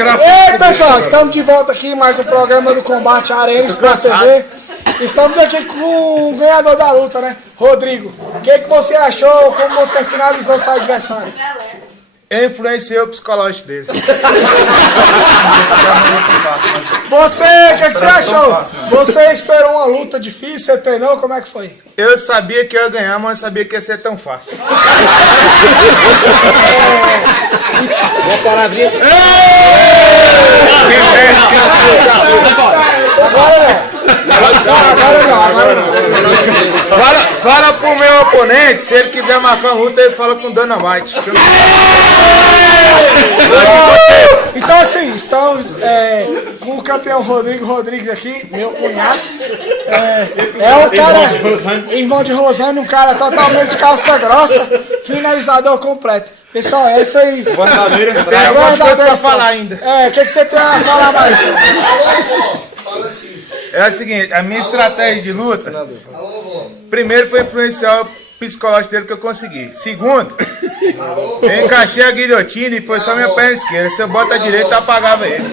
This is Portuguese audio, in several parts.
tirar foto. Ei, pessoal, estamos de volta aqui, mais um programa do Combate Arenas pra TV. Estamos aqui com o ganhador da luta, né? Rodrigo. O que você achou? Como você finalizou seu adversário? Eu influenciei o psicológico dele. Você, o que você achou? Você esperou uma luta difícil? Você treinou? Como é que foi? Eu sabia que eu ia ganhar, mas não sabia que ia ser tão fácil. Uma palavrinha. Agora não. Fala pro meu oponente, se ele quiser marcar uma luta, ele fala com Dana White. Então assim, estamos com o campeão Rodrigo Rodrigues aqui, meu cunhado. É um cara, irmão de Rosane, um cara totalmente casca grossa, finalizador completo. Pessoal, é isso aí. Tem algumas coisas pra falar ainda. O que você tem a falar mais? Fala assim. É o seguinte, a minha estratégia de luta, primeiro foi influenciar o psicológico dele que eu consegui. Segundo, eu encaixei a guilhotina e foi só minha perna esquerda. Se eu boto a direita, eu apagava ele.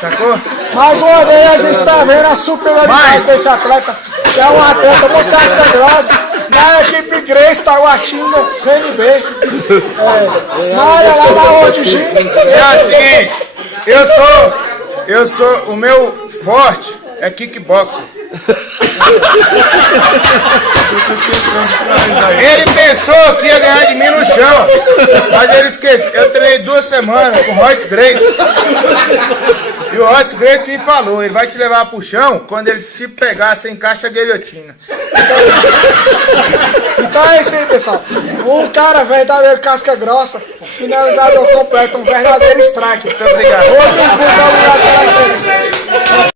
Sacou? Mais uma vez a gente tá vendo a superioridade desse atleta, que é um atleta muito casca grossa, na equipe Grace, Taguatinga, CNB. Malha lá na OGG. É o seguinte, o meu forte é kickboxing. Ele pensou que ia ganhar de mim no chão, mas ele esqueceu. Eu treinei 2 semanas com o Royce Grace. E o Royce Grace me falou, ele vai te levar pro chão, quando ele te pegar, você encaixa a guilhotina. Então é isso aí, pessoal. Um cara verdadeiro casca grossa, finalizador completo, um verdadeiro strike. Muito obrigado.